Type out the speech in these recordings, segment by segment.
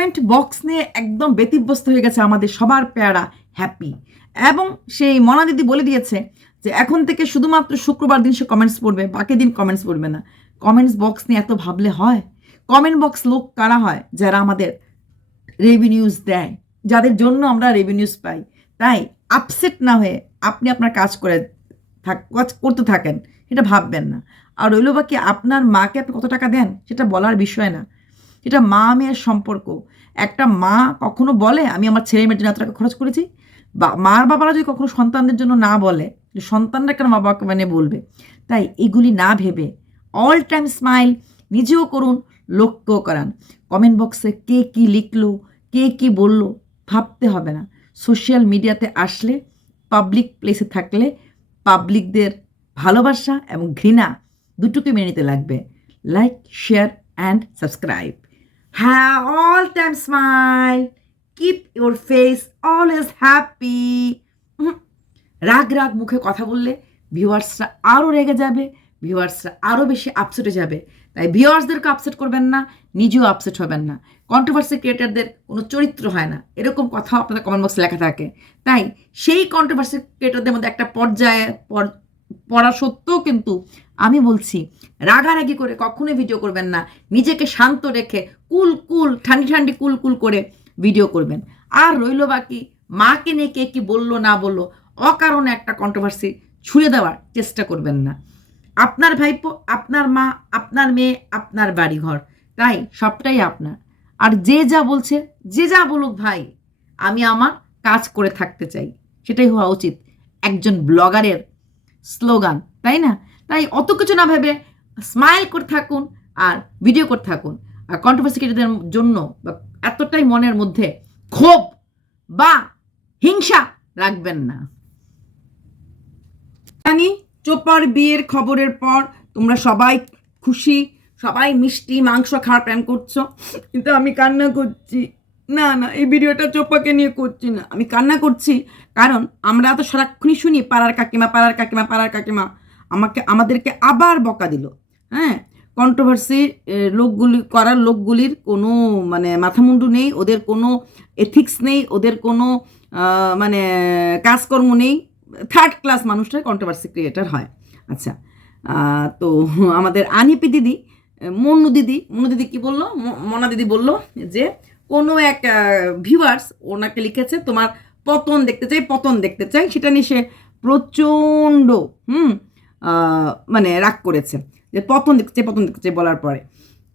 Comment box নিয়ে একদম ব্যতিব্যস্ত হয়ে গেছে আমাদের সবার প্যারা হ্যাপি। এবং সেই মনা দিদি বলে দিয়েছে যে, এখন থেকে শুধুমাত্র শুক্রবার দিন সে কমেন্টস পড়বে, বাকি দিন কমেন্টস পড়বে না। কমেন্টস বক্স নিয়ে এত ভাবলে হয়? কমেন্ট বক্স লোক কারা হয়? যারা আমাদের রেভিনিউজ দেয়। যাদের জন্য আমরা রেভিনিউজ পাই। তাই আপসেট না হয়ে আপনি আপনার কাজ করে থাক, কাজ করতে থাকেন। এটা ভাববেন না। আর রইল বাকি আপনার মাকে আপনি কত টাকা দেন? সেটা বলার বিষয় না। এটা মা মেয়ের সম্পর্ক। একটা মা কখনো বলে, আমি আমার ছেলে মেয়ের জন্য এত টাকা খরচ করেছি। বা মার বাবারা যদি কখনো সন্তানদের জন্য না বলে সন্তানরা কেন মা বাবাকে মানে বলবে? তাই এগুলি না ভেবে অল টাইম স্মাইল নিজেও করুন, লোককেও করান। কমেন্ট বক্সে কে কি লিখলো, কে কি বলল, ভাবতে হবে না। সোশ্যাল মিডিয়াতে আসলে পাবলিক প্লেসে থাকলে পাবলিকদের ভালোবাসা এবং ঘৃণা দুটোকে মেনে নিতে লাগবে। লাইক শেয়ার অ্যান্ড সাবস্ক্রাইব হ্যাঁ all time smile keep your face always happy রাগ রাগ মুখে কথা বললে ভিউয়ার্সরা আরও রেগে যাবে, ভিউয়ার্সরা আরও বেশি আপসেটে যাবে। তাই ভিউয়ার্সদেরকে আপসেট করবেন না, নিজেও আপসেট হবেন না। কন্ট্রোভার্সি ক্রিয়েটারদের কোনো চরিত্র হয় না। এরকম কথা আপনাদের কমেন্ট বক্সে লেখা থাকে। তাই সেই কন্ট্রোভার্সি ক্রিয়েটারদের মধ্যে একটা পর্যায়ে পর- পড়া সত্ত্বেও কিন্তু আমি বলছি, রাগারাগি করে কখনোই ভিডিও করবেন না। নিজেকে শান্ত রেখে কুল কুল, ঠান্ডি ঠান্ডি কুল কুল করে ভিডিও করবেন। আর রইল বাকি, মাকে নিয়ে কে কি বলল না বলল, অকারণে একটা কন্ট্রোভার্সি ছুঁড়ে দেওয়ার চেষ্টা করবেন না। আপনার ভাইপো, আপনার মা, আপনার মেয়ে, আপনার বাড়িঘর, তাই সবটাই আপনার। আর যে যা বলছে, যে যা বলুক ভাই, আমি আমার কাজ করে থাকতে চাই। সেটাই হওয়া উচিত। একজন ব্লগারের স্লোগান তাই না? তাই অত কিছু না ভেবে স্মাইল করে থাকুন আর ভিডিও করে থাকুন। আর কন্ট্রোভার্সি জন্য বা এতটাই মনের মধ্যে ক্ষোভ বা হিংসা রাখবেন না। জানি চোপার বিয়ের খবরের পর তোমরা সবাই খুশি, সবাই মিষ্টি, মাংস, খাওয়ার প্ল্যান করছ। কিন্তু আমি কান্না করছি। না না, এই ভিডিওটা চোপাকে নিয়ে করছি না। আমি কান্না করছি। কারণ আমরা তো সারাক্ষণই শুনি, পাড়ার কাকিমা পাড়ার কাকিমা পাড়ার কাকিমা। আমাকে, আমাদেরকে আবার বকা দিল। হ্যাঁ? কন্ট্রোভার্সি লোকগুলি, করার লোকগুলির কোনো মানে মাথামুন্ডু নেই, ওদের কোনো এথিক্স নেই, ওদের কোনো মানে কাজকর্ম নেই। থার্ড ক্লাস মানুষরা কন্ট্রোভার্সি ক্রিয়েটার হয়। আচ্ছা তো আমাদের আনিপি দিদি মন্নু দিদি মন্নু দিদি কি বলল? মনা দিদি বলল যে, কোনো এক ভিউয়ার্স ওনাকে লিখেছে, তোমার পতন দেখতে চাই, পতন দেখতে চাই। সেটা নিয়ে সে প্রচণ্ড, হুম? মানে রাগ করেছে। যে পতন দেখতে পতন চাই বলার পরে।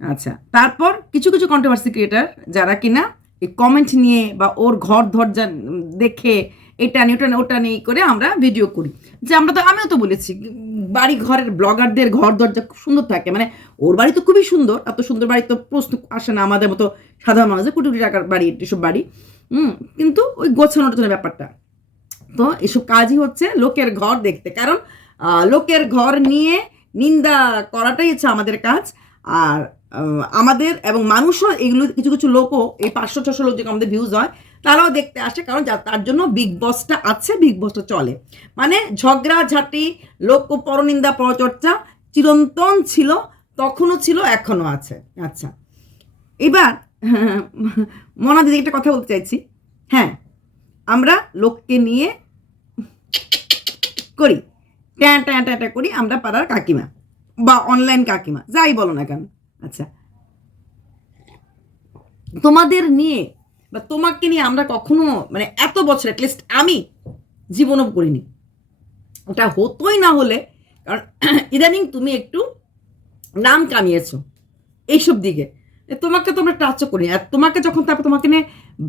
আচ্ছা তারপর কিছু কিছু কন্ট্রোভার্সি ক্রিয়েটার যারা কিনা এই কমেন্ট নিয়ে বা ওর ঘর ধরজা দেখে এটা নিয়ে, ওটা ওটা নিয়ে করে আমরা ভিডিও করি। যে আমরা তো আমিও তো বলেছি, বাড়ি ঘরের ব্লগারদের ঘর দরজা খুব সুন্দর থাকে। মানে ওর বাড়ি তো খুবই সুন্দর, এত সুন্দর বাড়ি তো প্রশ্ন আসে না আমাদের মতো সাধারণ মানুষের কোটি কোটি টাকার বাড়ি, এসব বাড়ি। হুম, কিন্তু ওই গোছানো টোছানো ব্যাপারটা। তো এসব কাজই হচ্ছে লোকের ঘর দেখতে। কারণ লোকের ঘর নিয়ে নিন্দা করাটাই হচ্ছে আমাদের কাজ। আর আমাদের এবং মানুষও এগুলো কিছু কিছু লোকও এই পাঁচশো ছশো লোক যে আমাদের ভিউজ হয়, তারাও দেখতে আসে কারণ তার জন্য বিগ বসটা আছে বিগ বসটা চলে। মানে ঝগড়া, ঝাঁটি, লোক পরনিন্দা, পরচর্চা চিরন্তন ছিল, তখনও ছিল, এখনও আছে। আচ্ছা। এবার, মনা দিদি একটা কথা বলতে চাইছি। হ্যাঁ আমরা লোককে নিয়ে করি। ট্যাঁ ট্যাঁ ট্যাঁ করি আমরা পাড়ার কাকিমা বা অনলাইন কাকিমা, যাই বলো না কেন। আচ্ছা। তোমাদের নিয়ে বা তোমাকে নিয়ে আমরা কখনো মানে এত বছর অ্যাটলিস্ট আমি জীবনও করিনি। ওটা হতোই না হলে, কারণ ইদানিং তুমি একটু নাম কামিয়েছো এইসব দিকে। তোমাকে তো আমরা টাচও করি আর তোমাকে যখন তারপর তোমাকে নিয়ে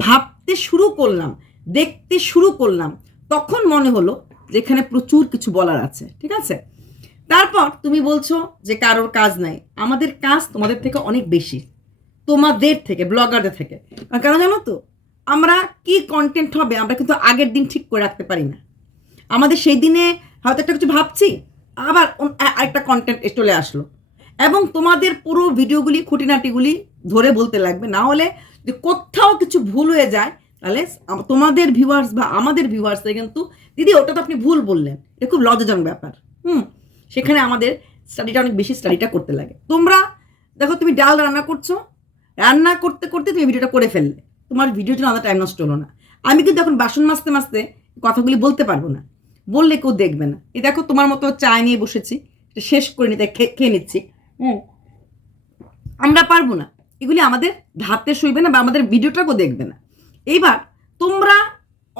ভাবতে শুরু করলাম, দেখতে শুরু করলাম, তখন মনে হলো যে এখানে প্রচুর কিছু বলার আছে, ঠিক আছে? তারপর তুমি বলছো যে কারোর কাজ নাই। আমাদের কাজ তোমাদের থেকে অনেক বেশি, তোমাদের থেকে, ব্লগারদের থেকে। কেন জানো তো? আমরা কি কন্টেন্ট হবে আমরা কিন্তু আগের দিন ঠিক করে রাখতে পারি না। আমাদের সেই দিনে হয়তো একটা কিছু ভাবছি, আবার আরেকটা কন্টেন্ট চলে আসলো। এবং তোমাদের পুরো ভিডিওগুলি, খুঁটিনাটিগুলি ধরে বলতে লাগবে। না হলে যদি কোথাও কিছু ভুল হয়ে যায়, তাহলে তোমাদের ভিউয়ার্স বা আমাদের ভিউয়ার্সে কিন্তু দিদি, ওটা তো আপনি ভুল বললেন। এটা খুব লজ্জাজনক ব্যাপার। হুম, সেখানে আমাদের স্টাডিটা অনেক বেশি স্টাডিটা করতে লাগে। তোমরা, দেখো, তুমি ডাল রান্না করছ। রান্না করতে করতে তুমি ভিডিওটা করে ফেললে। তোমার জন্য আমাদের টাইম নষ্ট হলো না। আমি কিন্তু এখন বাসন মাজতে মাজতে কথাগুলি বলতে পারব না। বললে কেউ দেখবে না। এই দেখো, তোমার মতো চা নিয়ে বসেছি। শেষ করে নিতে খেয়ে নিচ্ছি। হুম, আমরা পারব না। এগুলি আমাদের ধাতে শুইবে না বা আমাদের ভিডিওটাকেও দেখবে না। এইবার তোমরা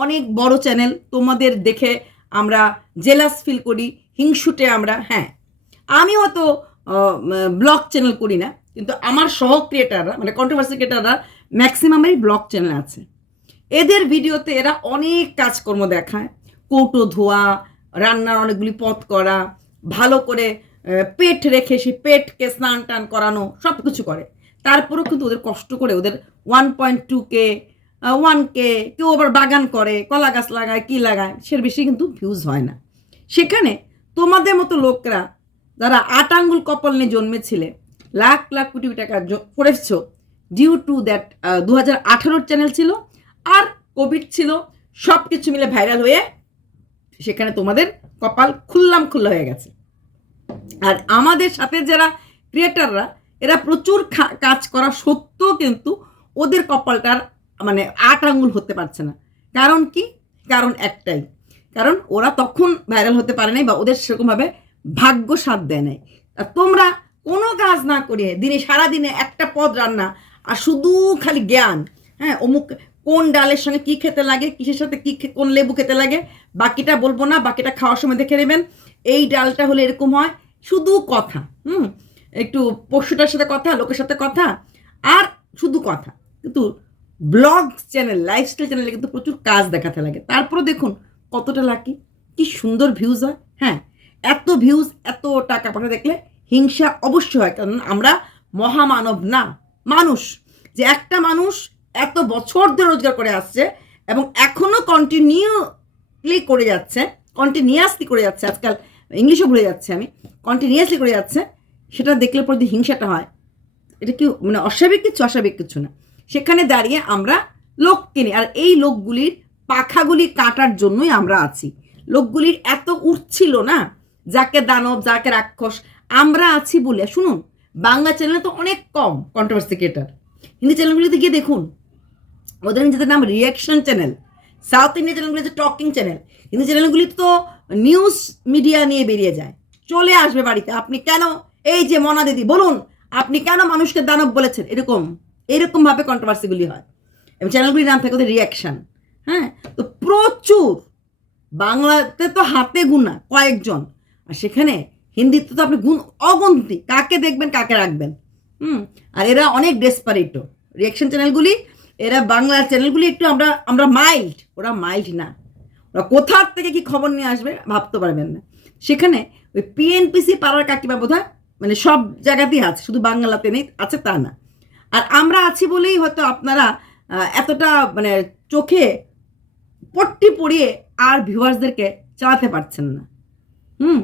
অনেক বড় চ্যানেল তোমাদের দেখে আমরা জেলাস ফিল করি, হিংসুটে আমরা হ্যাঁ। আমি হয়তো ব্লগ চ্যানেল করি না, কিন্তু আমার সহ ক্রিয়েটাররা মানে কন্ট্রোভার্সি ক্রিয়েটাররা ম্যাক্সিমামেরই ব্লগ চ্যানেল আছে। এদের ভিডিওতে এরা অনেক কাজকর্ম দেখায়। কৌটো ধোয়া, রান্নার অনেকগুলি পথ করা, ভালো করে পেট রেখে সেই পেটকে স্নান টান করানো সব কিছু করে। তারপরেও কিন্তু ওদের কষ্ট করে, ওদের ওয়ান পয়েন্ট টু কে ওয়ান কে কেউ আবার বাগান করে, কলা গাছ লাগায়, কি লাগায়, সের বেশি কিন্তু ভিউজ হয় না। সেখানে তোমাদের মতো লোকরা যারা আট আঙ্গুল কপাল নিয়ে জন্মেছিলে, লাখ লাখ কোটি টাকা করেছ ডিউ টু দ্যাট দু হাজার আঠারোর চ্যানেল ছিল আর কোভিড ছিল সব কিছু মিলে ভাইরাল হয়ে সেখানে তোমাদের কপাল খুললাম খুল্লা হয়ে গেছে। আর আমাদের সাথে যারা ক্রিয়েটাররা এরা প্রচুর কাজ করা সত্ত্বেও কিন্তু ওদের কপালটার মানে আট আঙ্গুল হতে পারছে না। কারণ কি? কারণ একটাই। কারণ ওরা তখন ভাইরাল হতে পারে নাই বা ওদের সেরকমভাবে ভাগ্য সাথ দেয় নাই। আর তোমরা কোনো কাজ না করে দিনে সারাদিনে একটা পদ রান্না আর শুধু খালি জ্ঞান। হ্যাঁ অমুক কোন ডালের সঙ্গে কি খেতে লাগে, কিসের সাথে কি কোন লেবু খেতে লাগে, বাকিটা বলব না, বাকিটা খাওয়ার সময় দেখে নেবেন। এই ডালটা হলে এরকম হয়, শুধু কথা, হুম? একটু পশুটার সাথে কথা, লোকের সাথে কথা, আর শুধু কথা। কিন্তু ব্লগ চ্যানেল লাইফস্টাইল চ্যানেলে কিন্তু প্রচুর কাজ দেখাতে লাগে। তারপরে দেখুন, কতটা লাকি কি সুন্দর ভিউজ হয় হ্যাঁ? এত ভিউজ এত টাকা পয়সা দেখলে হিংসা অবশ্যই হয়, কারণ আমরা মহামানব না, মানুষ। যে একটা মানুষ এত বছর ধরে রোজগার করে আসছে এবং এখনও কন্টিনিউলি করে যাচ্ছে কন্টিনিউয়াসলি করে যাচ্ছে, আজকাল ইংলিশও ভুলে যাচ্ছে আমি কন্টিনিউয়াসলি করে যাচ্ছে, সেটা দেখলে পরে যে হিংসাটা হয়, এটা কি মানে অস্বাভাবিক কিছু? অস্বাভাবিক কিছু না। সেখানে দাঁড়িয়ে আমরা লোক কিনি। আর এই লোকগুলির পাখাগুলি কাটার জন্যই আমরা আছি। লোকগুলির এত উঠছিল না, যাকে দানব, যাকে রাক্ষস আমরা আছি বলে। শুনুন, বাংলা চ্যানেলে তো অনেক কম কন্ট্রোভার্সি ক্রিয়েটার হিন্দি চ্যানেলগুলিতে গিয়ে দেখুন, ওদের নিজেদের নাম রিয়াকশন চ্যানেল সাউথ ইন্ডিয়া চ্যানেলগুলি হচ্ছে টকিং চ্যানেল হিন্দি চ্যানেলগুলি তো নিউজ মিডিয়া নিয়ে বেরিয়ে যায়। চলে আসবে বাড়িতে। আপনি কেন, এই যে মনা দিদি, বলুন, আপনি কেন মানুষকে দানব বলেছেন? এরকম। এরকমভাবে কন্ট্রোভার্সিগুলি হয়। এবং চ্যানেলগুলির নাম থাকে ওদের রিয়াকশন হ্যাঁ? তো প্রচুর। বাংলাতে তো হাতে গুণা কয়েকজন। আর সেখানে হিন্দিতে তো আপনি গুণ অগন্তি। কাকে দেখবেন, কাকে রাখবেন? হুম? আর এরা অনেক ডেসপারেটো রিয়াকশন চ্যানেলগুলি এরা বাংলার চ্যানেলগুলি একটু আমরা আমরা মাইল্ড ওরা মাইল্ড না। ওরা কোথার থেকে কি খবর নিয়ে আসবে ভাবতে পারবেন না। সেখানে ওই পিএনপিসি পাড়ার কাকিমা বোধ মানে সব জায়গাতেই আছে। শুধু বাংলাতে নেই, আছে তা না। আর আমরা আছি বলেই হয়তো আপনারা এতটা মানে চোখে পট্টি পরিয়ে আর ভিউয়ার্সদেরকে চালাতে পারছেন না। হুম,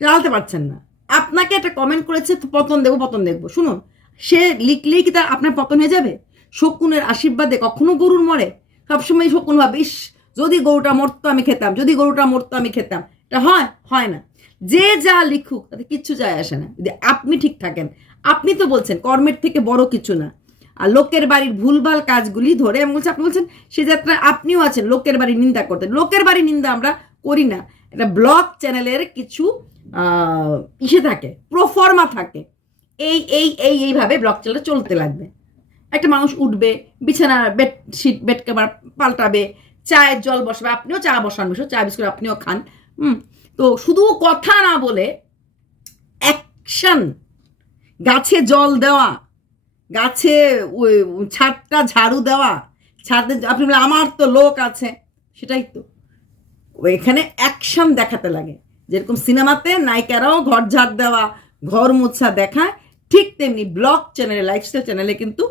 চালাতে পারছেন না। আপনাকে একটা কমেন্ট করেছে পতন দেবো পতন দেখব। শুনুন, সে লিখলেই কি তার আপনার পতন হয়ে যাবে? শকুনের আশীর্বাদে কখনো গরুর মরে? সবসময় শকুন ভাবে, ইস, যদি গরুটা মরতো আমি খেতাম, যদি গরুটা মরতো আমি খেতাম। এটা হয় হয় না। যে যা লিখুক, তাতে কিচ্ছু যায় আসে না। যদি আপনি ঠিক থাকেন আপনি তো বলছেন, কর্মের থেকে বড় কিছু না। আর লোকের বাড়ির ভুলভাল কাজগুলি ধরে আমি বলছি, আপনি বলছেন, সে যাত্রা আপনিও আছেন, লোকের বাড়ির নিন্দা করতেন লোকের বাড়ির নিন্দা আমরা করি না। এটা ব্লগ চ্যানেলের কিছু ইসে থাকে প্রফর্মা থাকে। এই এই এই, এইভাবে ব্লগ চ্যানেলটা চলতে লাগবে। একটা মানুষ উঠবে, বিছানা বেডশিট বেড কাভার পাল্টাবে, চায়ের জল বসাবে, আপনিও চা বসান, বসে চা, বিস্কুট, আপনিও খান। হুম, তো শুধু কথা না বলে অ্যাকশন গাছে জল দেওয়া, গাছে ওই ছাদটা ঝাড়ু দেওয়া, ছাদে আপনি বলে আমার তো লোক আছে। সেটাই তো। এখানে অ্যাকশন দেখাতে লাগে। যেরকম সিনেমাতে নায়িকারাও ঘর ঝাড় দেওয়া, ঘর মোছা দেখায় ঠিক তেমনি ব্লগ চ্যানেলে, লাইফস্টাইল চ্যানেলে কিন্তু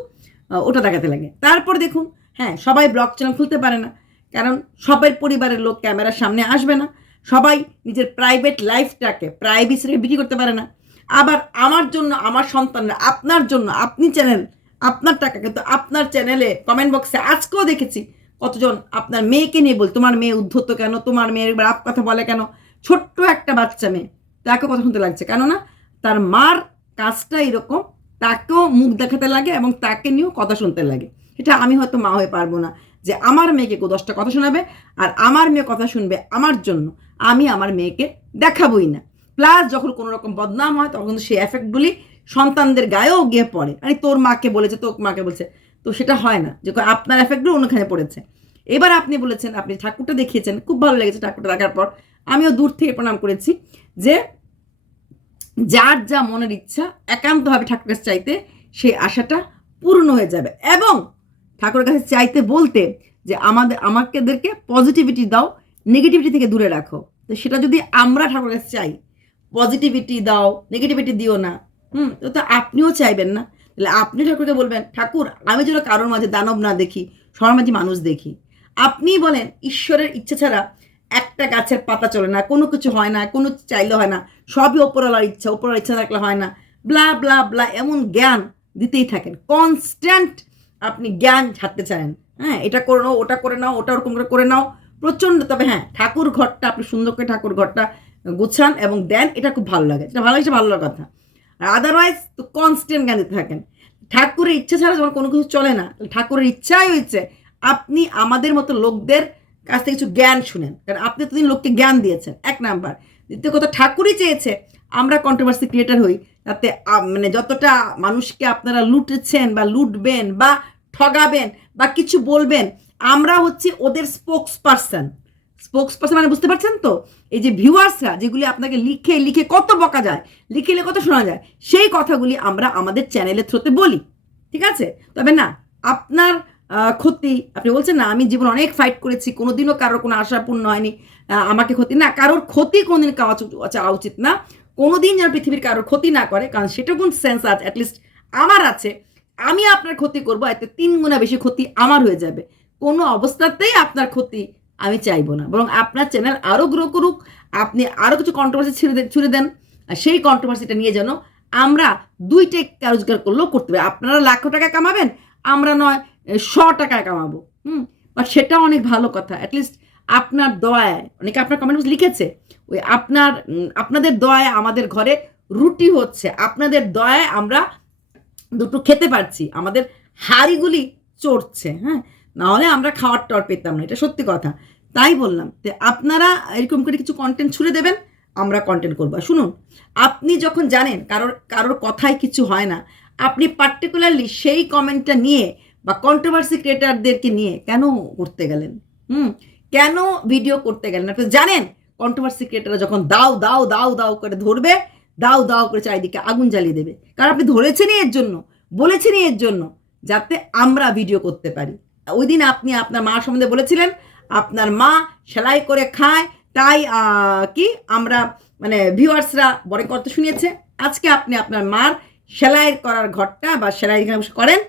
ওটা দেখাতে লাগে। তারপর দেখুন হ্যাঁ সবাই ব্লগ চ্যানেল খুলতে পারে না। কারণ সবাই পরিবারের লোক, ক্যামেরার সামনে আসবে না। সবাই নিজের প্রাইভেট লাইফটাকে প্রাইভেসি রেখে বিক্রি করতে পারে না। আবার আমার জন্য, আমার সন্তানরা, আপনার জন্য, আপনি চ্যানেল, আপনার টাকা কিন্তু আপনার চ্যানেলে কমেন্ট বক্সে আজকেও দেখেছি কতজন আপনার মেয়েকে নিয়ে বল, তোমার মেয়ে উদ্ধত কেন, তোমার মেয়ের রাপ কথা বলে কেন? ছোট্ট একটা বাচ্চা মেয়ে তাকে কথা শুনতে লাগছে, কেননা তার মার কাজটা এরকম, তাকেও মুখ দেখাতে লাগে এবং তাকে নিয়েও কথা শুনতে লাগে। এটা আমি হয়তো মা হয়ে পারব না যে আমার মেয়েকে কেউ দশটা কথা শোনাবে আর আমার মেয়ে কথা শুনবে আমার জন্য। আমি আমার মেয়েকে দেখাবই না। প্লাস যখন কোনো রকম বদনাম হয়, তখন কিন্তু সেই এফেক্টগুলি সন্তানদের গায়েও গিয়ে পড়ে। আরে তোর মাকে বলেছে, তোর মাকে বলছে। তো সেটা হয় না। যে আপনার এফেক্টগুলো অন্যখানে পড়েছে। এবার আপনি বলেছেন, আপনি ঠাকুরটা দেখিয়েছেন, খুব ভালো লেগেছে ঠাকুরটা দেখার পর। আমিও দূর থেকে প্রণাম করেছি যে যার যা মনের ইচ্ছা, একান্তভাবে ঠাকুরের কাছে চাইতে সেই আশাটা পূর্ণ হয়ে যাবে। এবং ঠাকুরের কাছে চাইতে বলতে যে আমাদের, আমাকেদেরকে পজিটিভিটি দাও নেগেটিভিটি থেকে দূরে রাখো। তো সেটা যদি আমরা ঠাকুরের কাছে চাই পজিটিভিটি দাও, নেগেটিভিটি দিও না। হুম, তো তো আপনিও চাইবেন না? তাহলে আপনি ঠাকুরকে বলবেন, ঠাকুর, আমি যেন কারোর মাঝে দানব না দেখি সবার মাঝে মানুষ দেখি। আপনি বলেন, ঈশ্বরের ইচ্ছা ছাড়া একটা গাছের পাতা চলে না, কোনো কিছু হয় না, কোনো চাইলে হয় না, সবই ওপরওয়ালার ইচ্ছা ওপরওয়ালার ইচ্ছা থাকলে হয় না। ব্লা ব্লা ব্লা, এমন জ্ঞান দিতেই থাকেন। কনস্ট্যান্ট আপনি জ্ঞান ছাড়তে চান। হ্যাঁ এটা করে নাও, ওটা করে নাও, ওটা ওরকম করে করে নাও, প্রচণ্ড। তবে হ্যাঁ ঠাকুর ঘরটা, আপনি সুন্দর করে ঠাকুর ঘরটা গুছান এবং দেন এটা খুব ভালো লাগে। এটা ভালো লাগছে, ভালো লাগার কথা। আর আদারওয়াইজ তো কনস্ট্যান্ট জ্ঞান দিতে থাকেন। ঠাকুরের ইচ্ছা ছাড়া যখন কোনো কিছু চলে না ঠাকুরের ইচ্ছাই হচ্ছে আপনি আমাদের মতো লোকদের কাছ থেকে কিছু জ্ঞান শুনেন। কারণ আপনি এতদিন লোককে জ্ঞান দিয়েছেন, এক নাম্বার। দ্বিতীয় কথা, ঠাকুরই চেয়েছে আমরা কন্ট্রোভার্সি ক্রিয়েটার হই, তাতে মানে যতটা মানুষকে আপনারা লুটেছেন বা লুটবেন বা ঠগাবেন বা কিছু বলবেন, আমরা হচ্ছি ওদের স্পোক্স পার্সন স্পোক্স পার্সন মানে বুঝতে পারছেন তো? এই যে ভিউয়ার্সরা যেগুলি আপনাকে লিখে লিখে কত বকা যায়, লিখে লিখে কত শোনা যায়, সেই কথাগুলি আমরা আমাদের চ্যানেলের থ্রোতে বলি, ঠিক আছে? তবে না, আপনার ক্ষতি, আপনি বলছেন না, আমি জীবন অনেক ফাইট করেছি, কোনোদিনও কারোর কোনো আশা পূর্ণ হয়নি আমাকে ক্ষতি না, কারোর ক্ষতি কোনোদিন চাওয়া উচিত না, কোনোদিন যেন পৃথিবীর কারোর ক্ষতি না করে, কারণ সেটুকু সেন্স আছে অ্যাটলিস্ট আমার আছে, আমি আপনার ক্ষতি করব, এতে তিন গুণা বেশি ক্ষতি আমার হয়ে যাবে, কোনো অবস্থাতেই আপনার ক্ষতি আমি চাইব না। বরং আপনার চ্যানেল আরও গ্রো করুক, আপনি আরও কিছু কন্ট্রোভার্সি ছিঁড়ে ছুড়ে দেন, আর সেই কন্ট্রোভার্সিটা নিয়ে যেন আমরা দুই টেকা রোজগার করলেও করতে পারি। আপনারা লাখ টাকা কামাবেন, আমরা নয় শ টাকা কামাবো। হুম? বাট সেটাও অনেক ভালো কথা। অ্যাটলিস্ট আপনার দয়ায়, অনেকে আপনার কমেন্ট লিখেছে, ওই আপনার আপনাদের দয়ায় আমাদের ঘরে রুটি হচ্ছে। আপনাদের দয়ায় আমরা দুটো খেতে পারছি। আমাদের হাড়িগুলি চড়ছে হ্যাঁ? নাহলে আমরা খাওয়ার টর পেতাম না, এটা সত্যি কথা। তাই বললাম যে আপনারা এরকম করে কিছু কন্টেন্ট ছুড়ে দেবেন, আমরা কন্টেন্ট করব। শুনুন, আপনি যখন জানেন কারোর কারোর কথায় কিছু হয় না, আপনি পার্টিকুলারলি সেই কমেন্টটা নিয়ে বা কন্ট্রোভার্সি ক্রিয়েটারদেরকে নিয়ে কেন করতে গেলেন? হুম, কেন ভিডিও করতে গেলেন? আপনি জানেন কন্ট্রোভার্সি ক্রিয়েটাররা যখন দাও দাও দাও দাও করে ধরবে, দাও দাও করে চারিদিকে আগুন জ্বালিয়ে দেবে। কারণ আপনি ধরেছেনই এর জন্য, বলেছেনই এর জন্য, যাতে আমরা ভিডিও করতে পারি। ওই দিন আপনি আপনার মা সম্বন্ধে বলেছিলেন, আপনার মা সেলাই করে খায়, তাই কি আমরা মানে ভিউয়ার্সরা বড় করতে শুনিয়েছে। আজকে আপনি আপনার মার সেলাই করার ঘরটা বা সেলাই করেন,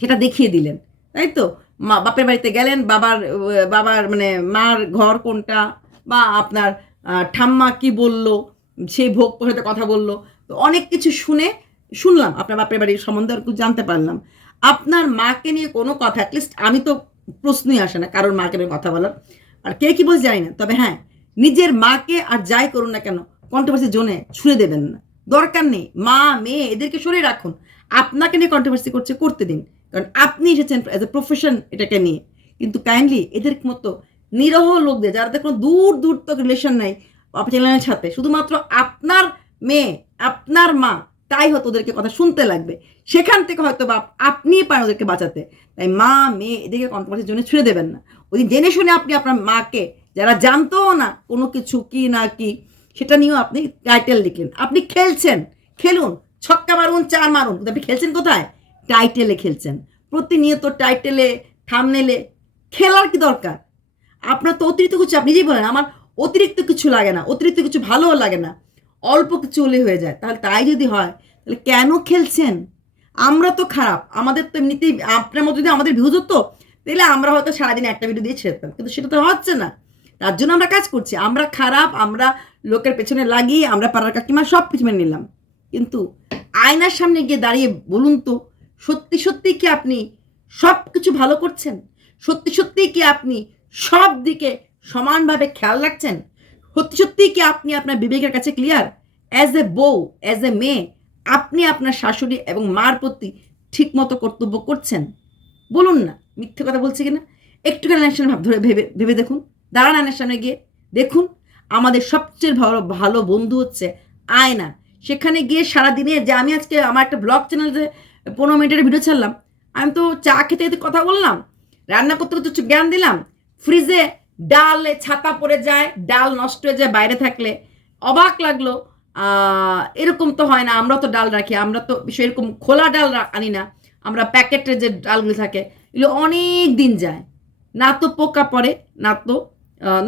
সেটা দেখিয়ে দিলেন, তাই তো? মা, বাপের বাড়িতে গেলেন, বাবার বাবার মানে মার ঘর কোনটা বা আপনার ঠাম্মা কি বলল সেই ভোগ প্রসাদের কথা বলল, তো অনেক কিছু শুনে শুনলাম, আপনার বাপের বাড়ির সম্বন্ধে আর জানতে পারলাম। আপনার মাকে নিয়ে কোনো কথা অ্যাটলিস্ট আমি তো প্রশ্নই আসে না কারোর মাকে নিয়ে কথা বলার। আর কে কি বলছে জানি না, তবে হ্যাঁ নিজের মাকে আর যাই করুন না কেন কন্ট্রোভার্সি জোনে ছুঁড়ে দেবেন না। দরকার নেই, মা, মেয়ে, এদেরকে সরিয়ে রাখুন। আপনাকে নিয়ে কন্ট্রোভার্সি করছে করতে দিন। কারণ আপনি এসেছেন অ্যাজ এ প্রফেশন এটাকে নিয়ে। কিন্তু কাইন্ডলি এদের মতো নিরহ লোকদের যাদের কোনো দূর দূর তো রিলেশন নাই আপনার সাথে, শুধুমাত্র আপনার মেয়ে, আপনার মা, তাই হয়তো ওদেরকে কথা শুনতে লাগবে। সেখান থেকে হয়তো বা আপনিই পারেন ওদেরকে বাঁচাতে। তাই মা, মেয়ে এদেরকে কন্ট্রোভার্সির জন্য ছুড়ে দেবেন না। ওই জেনে শুনে আপনি আপনার মাকে, যারা জানতোও না কোনো কিছু কি না কি, সেটা নিয়েও আপনি টাইটেল লিখলেন। আপনি খেলছেন, খেলুন, ছক্কা মারুন, চার মারুন। কিন্তু আপনি খেলছেন কোথায়? টাইটেলে খেলছেন। প্রতিনিয়ত টাইটেলে থামনেলে খেলার কি দরকার? আপনার তো অতিরিক্ত কিছু, আপনি নিজেই বলেন, আমার অতিরিক্ত কিছু লাগে না, অতিরিক্ত কিছু ভালোও লাগে না। অল্প কিছু হলে হয়ে যায়। তাহলে তাই যদি হয়, তাহলে কেন খেলছেন? আমরা তো খারাপ, আমাদের তো এমনিতেই, আপনার মতো যদি আমাদের ভিউজ হতো, তাহলে আমরা হয়তো সারাদিন একটা ভিডিও দিয়ে ছেড়ে দিতাম। কিন্তু সেটা তো হচ্ছে না। তার জন্য আমরা কাজ করছি। আমরা খারাপ, আমরা লোকের পেছনে লাগিয়ে আমরা পাড়ার কাকিমা সব কিছু মেনে নিলাম। কিন্তু আয়নার সামনে গিয়ে দাঁড়িয়ে বলুন তো, সত্যি সত্যি কি আপনি সব কিছু ভালো করছেন? সত্যি সত্যি কি আপনি সব দিকে সমানভাবে খেয়াল রাখছেন? সত্যি সত্যি কি আপনি আপনার বিবেকের কাছে ক্লিয়ার অ্যাজ এ বউ অ্যাজ এ মেয়ে আপনি আপনার শাশুড়ি এবং মার প্রতি ঠিক মতো কর্তব্য করছেন? বলুন না, মিথ্যে কথা বলছি কিনা? একটুখানি আয়নার সামনে ভাব ধরে ভেবে ভেবে দেখুন। দাঁড়ান আয়নার সামনে গিয়ে দেখুন, আমাদের সবচেয়ে ভালো ভালো বন্ধু হচ্ছে আয়না। সেখানে গিয়ে সারাদিনে যে আমি আজকে আমার একটা ব্লগ চ্যানেলে পনেরো মিনিটের ভিডিও ছাড়লাম, আমি তো চা খেতে খেতে কথা বললাম, রান্না করতে করতে জ্ঞান দিলাম, ফ্রিজে ডালে ছাতা পড়ে যায়, ডাল নষ্ট হয়ে যায় বাইরে থাকলে। অবাক লাগল এরকম তো হয় না, আমরা তো ডাল রাখি, আমরা তো সেরকম খোলা ডাল আনি না, আমরা প্যাকেটের যে ডালগুলো থাকে, এগুলো অনেক দিন যায়, না তো পোকা পড়ে, না তো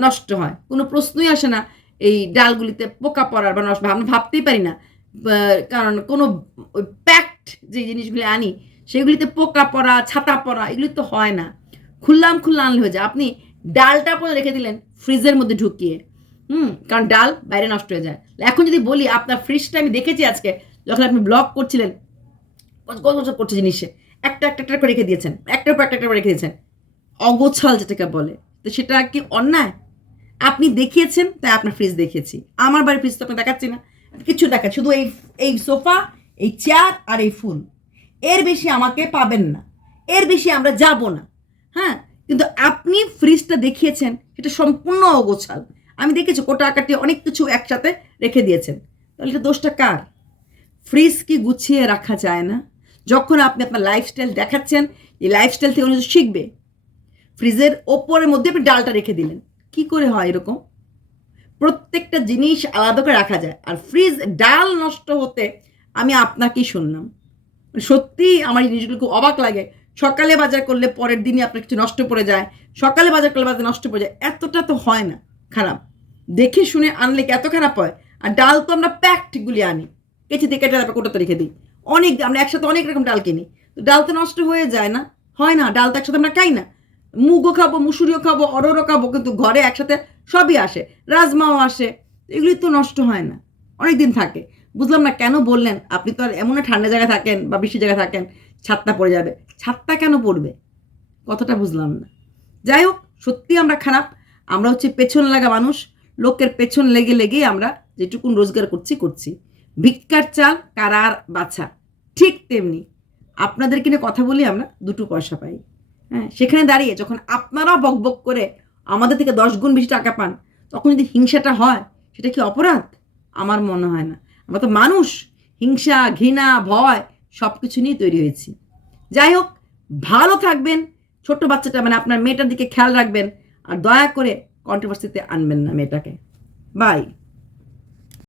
নষ্ট হয়, কোনো প্রশ্নই আসে না এই ডালগুলিতে পোকা পড়ার বা নষ্ট, আমরা ভাবতেই পারি না কারণ কোনো প্যাকড যে জিনিসগুলি আনি, সেগুলিতে পোকা পড়া, ছাতা পড়া, এগুলি তো হয় না, খুললাম খুললাম আনলে হয়ে যায়, আপনি ডালটা পরে রেখে দিলেন, ফ্রিজের মধ্যে ঢুকিয়ে, হুম, কারণ ডাল বাইরে নষ্ট হয়ে যায় এখন যদি বলি আপনার ফ্রিজটা আমি দেখেছি আজকে যখন আপনি ব্লগ করছিলেন, কত বছর করছে জিনিসে? একটা একটা একটা করে রেখে দিয়েছেন, একটার পর একটা একটা করে রেখে দিয়েছেন। অগোছাল যেটাকে বলে। তো সেটা কি অন্যায়? আপনি দেখিয়েছেন, তাই আপনার ফ্রিজ দেখিয়েছি। আমার বাড়ির ফ্রিজ তো আপনাকে দেখাচ্ছি না। কিছু দেখা শুধু এই এই সোফা এই চেয়ার আর এই ফুল এর বেশি আমাকে পাবেন না। এর বেশি আমরা যাব না। হ্যাঁ? কিন্তু আপনি ফ্রিজটা দেখিয়েছেন, সেটা সম্পূর্ণ অগোছাল। আমি দেখেছি কোটাকাটি অনেক কিছু একসাথে রেখে দিয়েছেন। তাহলে এটা দোষটা কার? ফ্রিজ কি গুছিয়ে রাখা যায় না? যখন আপনি আপনার লাইফস্টাইল দেখাচ্ছেন, এই লাইফস্টাইল থেকে অনুযায়ী শিখবে। ফ্রিজের ওপরের মধ্যে আপনি ডালটা রেখে দিলেন। কি করে হয় এরকম? প্রত্যেকটা জিনিস আলাদা করে রাখা যায়। আর ফ্রিজ ডাল নষ্ট হতে আমি আপনাকেই শুনলাম। সত্যি আমার জিনিসগুলো খুব অবাক লাগে। সকালে বাজার করলে পরের দিনই আপনার কিছু নষ্ট পড়ে যায়। সকালে বাজার করলে বাজার নষ্ট পড়ে যায়। এতটা তো হয় না। খারাপ। দেখে শুনে আনলে কি এত খারাপ হয়? আর ডাল তো আমরা প্যাকডগুলি আনি। কেচিতে কেটে তারপর কোটাতে রেখে দিই। অনেক আমরা একসাথে অনেক রকম ডাল কিনি। তো ডাল তো নষ্ট হয়ে যায় না। হয় না, ডাল তো একসাথে আমরা খাই না। মুগও খাব, মুসুরিও খাব, অরোরও খাব, কিন্তু ঘরে একসাথে সবই আসে। রাজমাও আসে। এগুলি তো নষ্ট হয় না। অনেক দিন থাকে। বুঝলাম না কেন বললেন? আপনি তো আর এমন ঠান্ডা জায়গায় থাকেন বা বৃষ্টি জায়গায় থাকেন ছাদটা পড়ে যাবে। ছাদটা কেন পড়বে? কথাটা বুঝলাম না। যাই হোক, সত্যি আমরা খারাপ। আমরা হচ্ছে পেছন লাগা মানুষ। লোকের পেছন লেগে লেগেই আমরা যেটুকুন রোজগার করছি করছি। ভিক্ষার চাল কারার বাছা? ঠিক তেমনি আপনাদের কিনে কথা বলি আমরা, দুটো পয়সা পাই। হ্যাঁ সেখানে দাঁড়িয়ে যখন আপনারা বকবক করে আমাদের থেকে দশ গুণ বেশি টাকা পান, তখন যদি হিংসাটা হয়, সেটা কি অপরাধ? আমার মনে হয় না। আমরা তো মানুষ, হিংসা, ঘৃণা, ভয় সব কিছু নিয়ে তৈরি হয়েছি। যাই হোক, ভালো থাকবেন, ছোট্ট বাচ্চাটা মানে আপনার মেয়েটার দিকে খেয়াল রাখবেন, আর দয়া করে কন্ট্রোভার্সিতে আনবেন না মেয়েটাকে। বাই